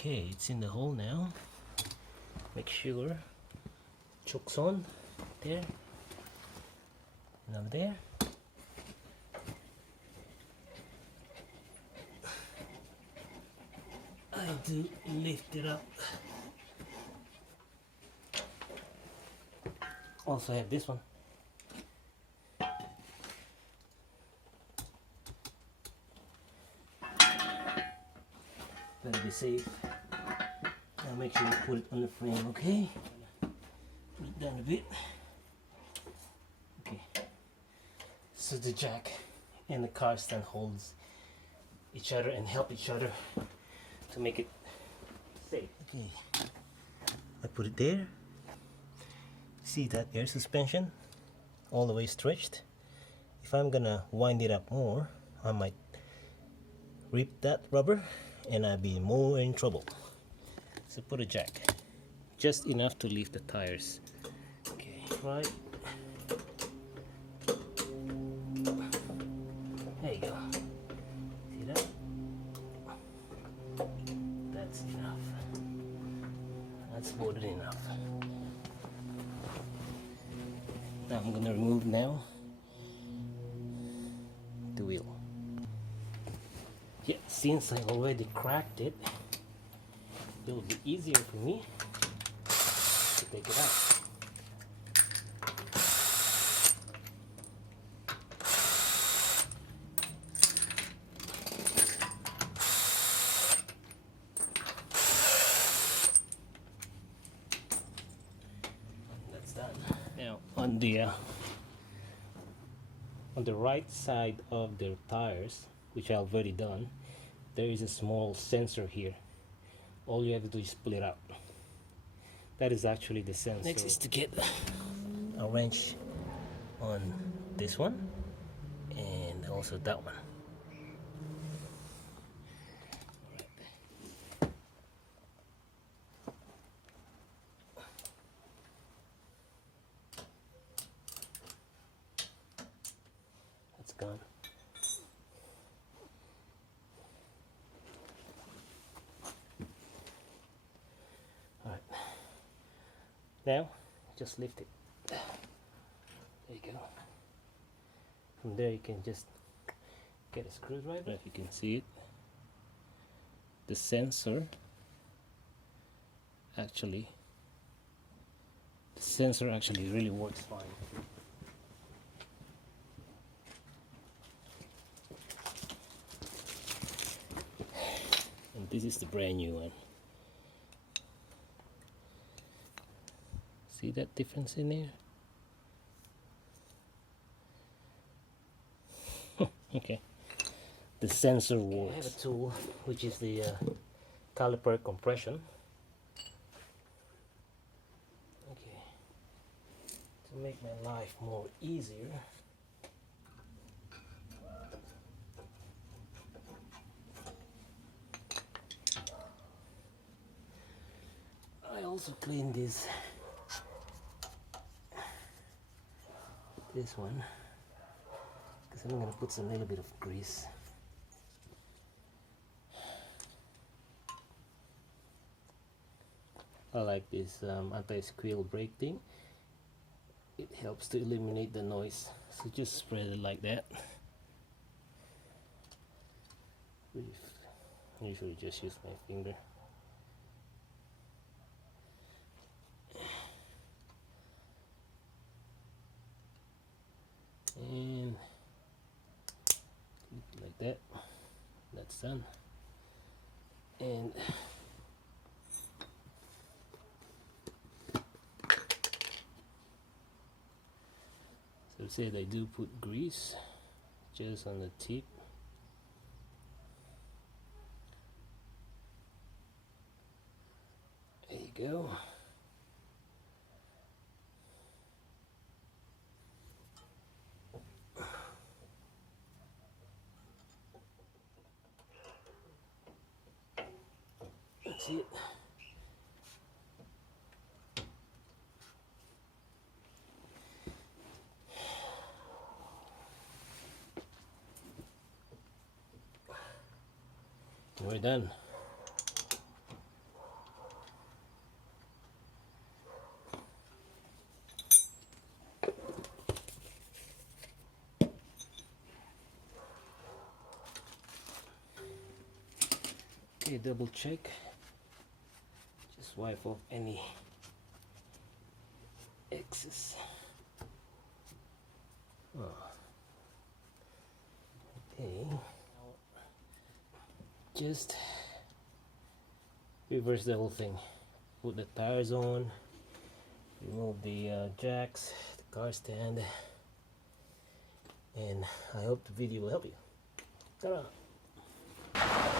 Okay, it's in the hole now. Make sure chokes on there and over there. I do lift it up. Also have this one. Better be safe. Now make sure you put it on the frame, okay? Put it down a bit. Okay. So the jack and the car stand holds each other and help each other to make it safe. Okay. I put it there. See that air suspension all the way stretched? If I'm gonna wind it up more, I might rip that rubber and I'll be more in trouble. So put a jack, just enough to lift the tires. Okay, right. There you go. See that? That's enough. That's more than enough. Now I'm gonna remove now the wheel. Yeah, since I already cracked it, it will be easier for me to take it out. That's done. Now on the right side of the tires, which I've already done, there is a small sensor here. All you have to do is pull it out. That is actually the sensor. Next is to get a wrench on this one and also that one. That's gone. Now, just lift it. There you go. From there you can just get a screwdriver. If you can see it, the sensor actually really works fine. And this is the brand new one. See that difference in there? Okay. The sensor works. I have a tool which is the caliper compression. Okay. To make my life more easier, I also clean this one because I'm going to put some little bit of grease. I like this anti-squeal brake thing. It helps to eliminate the noise, so just spread it like that. Usually just use my finger. And like that. That's done. And so said I do put grease just on the tip. There you go. That's it. We're done. Okay, double check. Just wipe off any excess. Oh. Okay. Just reverse the whole thing. Put the tires on. Remove the jacks, the car stand, and I hope the video will help you. Ta-da!